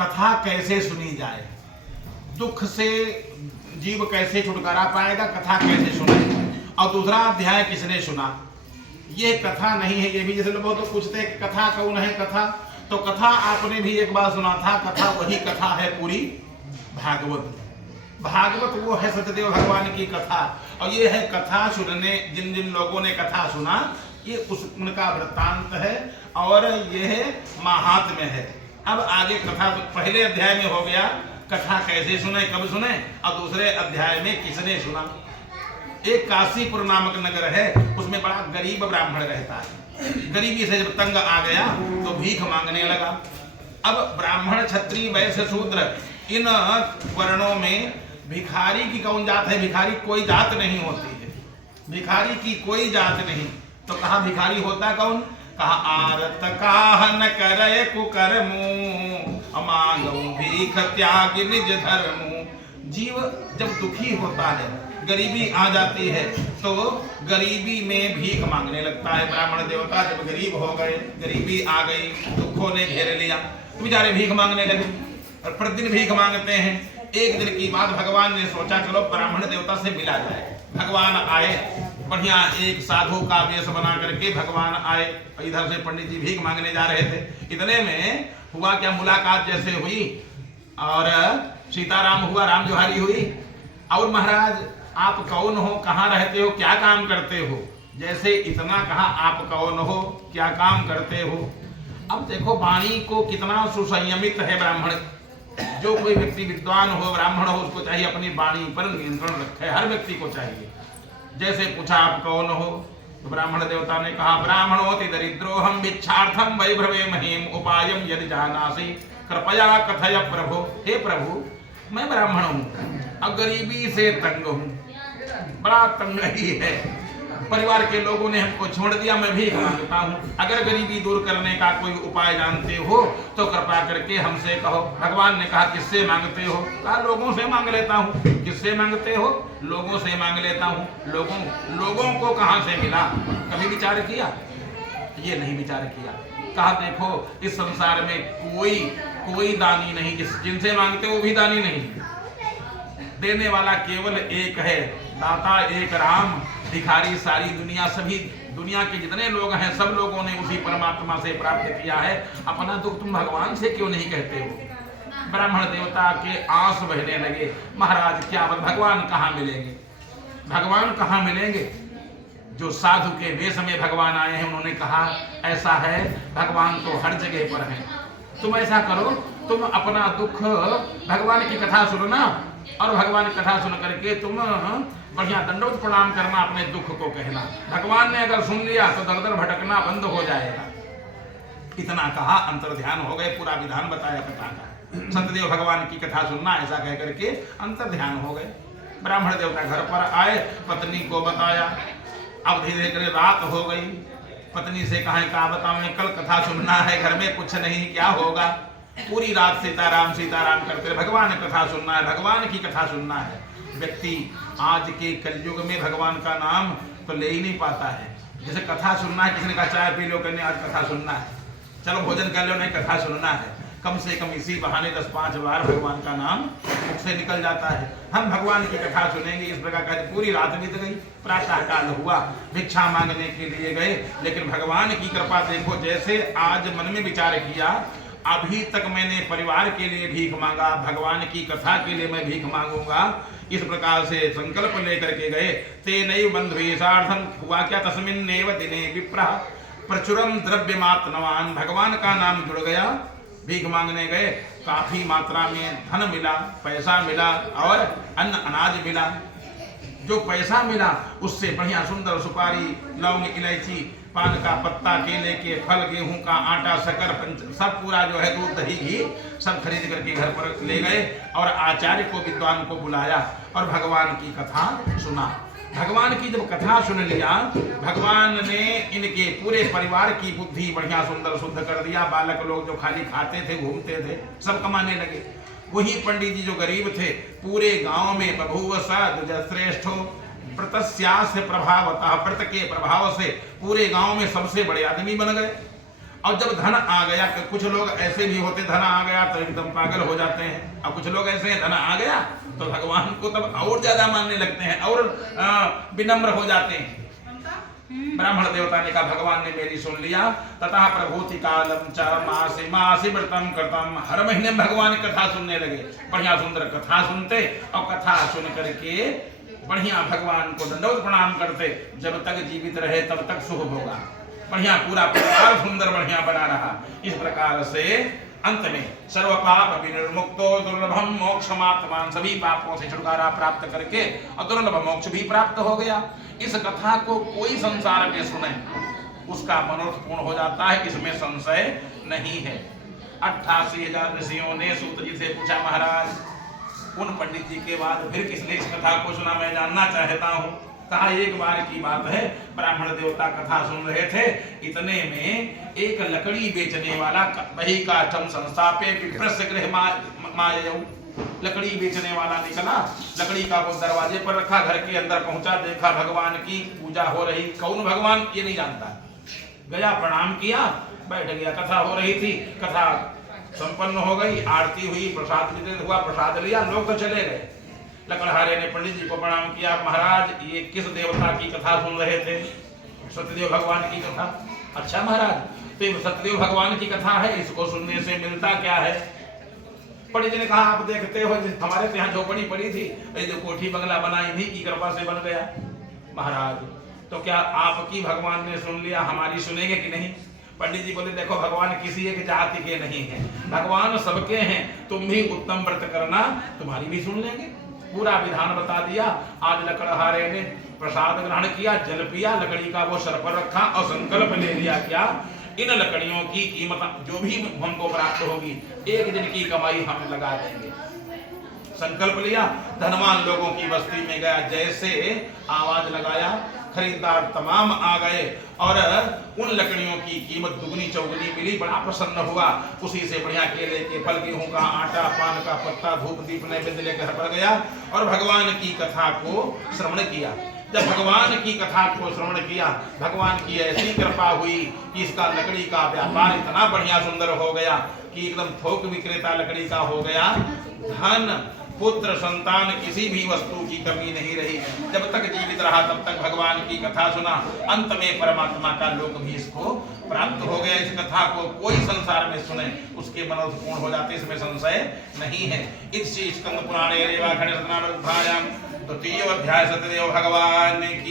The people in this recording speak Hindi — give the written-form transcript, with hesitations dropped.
कथा कैसे सुनी जाए, दुख से जीव कैसे छुटकारा पाएगा, कथा कैसे सुनाए। और दूसरा अध्याय किसने सुना, ये कथा नहीं है। ये भी जैसे लोग तो पूछते हैं कथा कौन है, कथा तो कथा आपने भी एक बार सुना था, कथा वही कथा है पूरी भागवत। भागवत वो है सत्यदेव भगवान की कथा, और ये है कथा सुनने जिन जिन लोगों ने कथा सुना, ये उनका वृत्तांत है और ये है महात्म्य है। अब आगे कथा पहले अध्याय में हो गया कथा कैसे सुने, कब सुने, और दूसरे अध्याय में किसने सुना। एक काशीपुर नामक नगर है, उसमें बड़ा गरीब ब्राह्मण रहता है। गरीबी से जब तंग आ गया तो भीख मांगने लगा। अब ब्राह्मण, क्षत्रिय, वैश्य, शूद्र, इन वर्णों में भिखारी की कौन जात है? भिखारी कोई जात नहीं होती है, भिखारी की कोई जात नहीं। तो कहा भिखारी होता कौन? कहा आरत काहन करे कुकर्मु, अमांगो भीख त्याग निज धर्मु। जीव जब दुखी होता है, गरीबी आ जाती है, तो गरीबी में भीख मांगने लगता है। ब्राह्मण देवता जब गरीब हो गए, गरीबी आ गई, दुखों ने घेर लिया, तो बेचारे भीख मांगने लगे और प्रतिदिन भीख मांगते हैं। एक दिन की बात, भगवान ने सोचा चलो ब्राह्मण देवता से मिला जाए। भगवान आए, बढ़िया एक साधु का वेश बना करके भगवान आए। इधर से पंडित जी भीख मांगने जा रहे थे। इतने में हुआ क्या, मुलाकात जैसे हुई और सीताराम हुआ, राम जोहारी हुई। और महाराज आप कौन हो, कहाँ रहते हो, क्या काम करते हो? जैसे इतना कहा आप कौन हो, क्या काम करते हो। अब देखो वाणी को कितना सुसंयमित है ब्राह्मण। जो कोई व्यक्ति विद्वान हो, ब्राह्मण हो, उसको चाहिए अपनी वाणी पर नियंत्रण रखे, हर व्यक्ति को चाहिए। जैसे पूछा आप कौन हो, तो ब्राह्मण देवता ने कहा ब्राह्मणोति दरिद्रो हम भिक्षार्थम वैभवे महीम उपायम यदि जानासि कृपया कथय प्रभो। हे प्रभु, मैं ब्राह्मण हूँ और गरीबी से तंग हूँ, बड़ा तंग ही है। परिवार के लोगों ने हमको छोड़ दिया, मैं भीख मांगता हूँ। अगर गरीबी दूर करने का कोई उपाय जानते हो तो कृपा करके हमसे कहो। भगवान ने कहा किससे मांगते हो? कहा लोगों से मांग लेता हूँ। किससे मांगते हो? लोगों से मांग लेता हूँ। लोगों को कहाँ से मिला? कभी विचार किया? ये नहीं विचार किया। कहा देखो इस संसार में कोई दानी नहीं, जिनसे मांगते हो वो भी दानी नहीं। देने वाला केवल एक है, दाता एक राम। भिखारी सारी दुनिया, सभी दुनिया के जितने लोग हैं सब लोगों ने उसी परमात्मा से प्राप्त किया है। अपना दुख तुम भगवान से क्यों नहीं कहते हो? ब्राह्मण देवता के आंसू बहने लगे। महाराज क्या भगवान कहाँ मिलेंगे? भगवान कहाँ मिलेंगे? जो साधु के वेश में भगवान आए हैं उन्होंने कहा ऐसा है, भगवान तो हर जगह पर है। तुम ऐसा करो, तुम अपना दुख भगवान की कथा सुनो ना, और भगवान की कथा सुन करके तुम बढ़िया दंडवत प्रणाम करना, अपने दुख को कहना। भगवान ने अगर सुन लिया तो दर दर भटकना बंद हो जाएगा। इतना कहा, अंतर ध्यान हो गए, पूरा विधान बताया कथा का। सत्यदेव भगवान की कथा सुनना, ऐसा कह करके अंतर ध्यान हो गए। ब्राह्मण देवता घर पर आए, पत्नी को बताया। अब धीरे धीरे रात हो गई। पत्नी से कहा क्या बताऊं, कल कथा सुनना है, घर में कुछ नहीं, क्या होगा? पूरी रात सीताराम सीताराम करते, भगवान कथा सुनना है, भगवान की कथा सुनना है। व्यक्ति आज के कलयुग में भगवान का नाम तो ले ही नहीं पाता है। जैसे कथा सुनना है, किसी ने कहा चाय पी लो, कहने आज कथा सुनना है, चलो भोजन कर लो, नहीं कथा सुनना है। कम से कम इसी बहाने 10-5 बार भगवान का नाम मुख से निकल जाता है। हम भगवान की कथा सुनेंगे, इस प्रकार का पूरी रात बीत गई। प्रातः काल हुआ, भिक्षा मांगने के लिए गए, लेकिन भगवान की कृपा देखो, जैसे आज मन में विचार किया अभी तक मैंने परिवार के लिए भीख मांगा, भगवान की कथा के लिए मैं भीख मांगूंगा, इस प्रकार से संकल्प लेकर के गए। तेनैव बंधुवेशार्थं हुआ क्या, तस्मिन्नेव दिने विप्रः प्रचुरम द्रव्यमात्मवान्। भगवान का नाम जुड़ गया, भीख मांगने गए, काफी मात्रा में धन मिला, पैसा मिला और अन्न अनाज मिला। जो पैसा मिला उससे बढ़िया सुंदर सुपारी, लौंग, इलायची, पान का पत्ता, केले के फल, गेहूं का आटा, शक्कर, सब पूरा जो है दूध, दही, घी सब खरीद करके घर पर ले गए और आचार्य को, विद्वान को बुलाया और भगवान की कथा सुना। भगवान की जब कथा सुन लिया, भगवान ने इनके पूरे परिवार की बुद्धि बढ़िया सुंदर शुद्ध कर दिया। बालक लोग जो खाली खाते थे, घूमते थे, सब कमाने लगे। वही पंडित जी जो गरीब थे, पूरे गांव में बभूव स श्रेष्ठो व्रतस्यास्य प्रभावतः, व्रत के प्रभाव से पूरे गांव में सबसे बड़े आदमी बन गए। और जब धन आ गया, कुछ लोग ऐसे भी होते धन आ गया तो एकदम पागल हो जाते हैं, और कुछ लोग ऐसे हैं धन आ गया तो भगवान को तब और ज्यादा मानने लगते हैं और विनम्र हो जाते हैं। ब्राह्मण देवता ने कहा भगवान ने मेरी सुन लिया। तथा प्रभूति कालम च मासी मासी व्रतम कृतम, हर महीने भगवान कथा सुनने लगे, बढ़िया सुंदर कथा सुनते और कथा सुन करके बढ़िया भगवान को दंडवत प्रणाम करते। जब तक जीवित रहे तब तक शुभ होगा, बढ़िया पूरा परिवार सुंदर बढ़िया बना रहा। इस प्रकार से अंत में सर्व पाप विनिर्मुक्तो दुर्लभम मोक्षमात्मान, सभी पापों से छुटकारा प्राप्त करके और दुर्लभ मोक्ष भी प्राप्त हो गया। इस कथा को कोई संसार में सुने उसका मनोरथ पूर्ण हो जाता है, इसमें संशय नहीं है। 88,000 ऋषियों ने सूत जी से पूछा महाराज उन पंडित जी के बाद फिर किसने इस कथा को सुना, मैं जानना चाहता हूँ। कहा एक बार की बात है, ब्राह्मण देवता कथा सुन रहे थे, इतने में एक लकड़ी बेचने वाला वही काठम संस्थापे विप्रस्य गृह मायऊ, लकड़ी बेचने वाला निकला, लकड़ी का वो दरवाजे पर रखा, घर के अंदर पहुंचा, देखा भगवान की पूजा हो रही। कौन भगवान ये नहीं जानता, गया प्रणाम किया, बैठ गया, कथा हो रही थी, कथा संपन्न हो गई, आरती हुई, प्रसाद वितरित हुआ, प्रसाद लिया, लोग तो चले गए। लकड़हारे ने पंडित जी को प्रणाम किया, महाराज ये किस देवता की कथा सुन रहे थे? सत्यदेव भगवान की कथा। अच्छा महाराज तो ये सत्यदेव भगवान की कथा है, इसको सुनने से मिलता क्या है? पंडित जी ने कहा आप देखते हो हमारे तो यहाँ झोपड़ी पड़ी थी, ये जो कोठी बंगला बना इन्हीं की कृपा से बन गया। महाराज तो क्या आपकी भगवान ने सुन लिया, हमारी सुनेंगे कि नहीं? पंडित जी बोले देखो भगवान किसी एक जाति के नहीं है, भगवान सबके हैं, तुम भी उत्तम व्रत करना, तुम्हारी भी सुन लेंगे। पूरा विधान बता दिया। आज लकड़हारे ने प्रसाद ग्रहण किया, जल पिया, लकड़ी का वो सर पर रखा और संकल्प ले लिया क्या, इन लकड़ियों की कीमत जो भी हमको प्राप्त होगी एक दिन की कमाई हम लगा देंगे। संकल्प लिया, धनवान लोगों की बस्ती में गया, जैसे आवाज लगाया खरीदार तमाम आ गए और उन लकड़ियों की कीमत दुगनी चौगुनी मिली, बड़ा प्रसन्न हुआ। उसी से बढ़िया केले के फल, गेहूं का आटा, पान का पत्ता, धूप दीप नैवेद्य लेकर घर पर गया और भगवान की कथा को श्रवण किया। जब भगवान की कथा को श्रवण किया, भगवान की ऐसी कृपा हुई कि इसका लकड़ी का व्यापार इतना बढ़िया सुंदर हो गया कि एकदम थोक विक्रेता लकड़ी का हो गया। धन पुत्र संतान किसी भी वस्तु की कमी नहीं रही। जब तक जीवित रहा तब तक भगवान की कथा सुना, अंत में परमात्मा का लोक भी इसको प्राप्त हो गया। इस कथा को कोई संसार में सुने उसके मनोरथ पूर्ण हो जाते, इसमें संशय नहीं है। इस स्कंद पुराणे रेवाखंड सतनाम अध्याय 2 अध्याय सत्यदेव भगवान की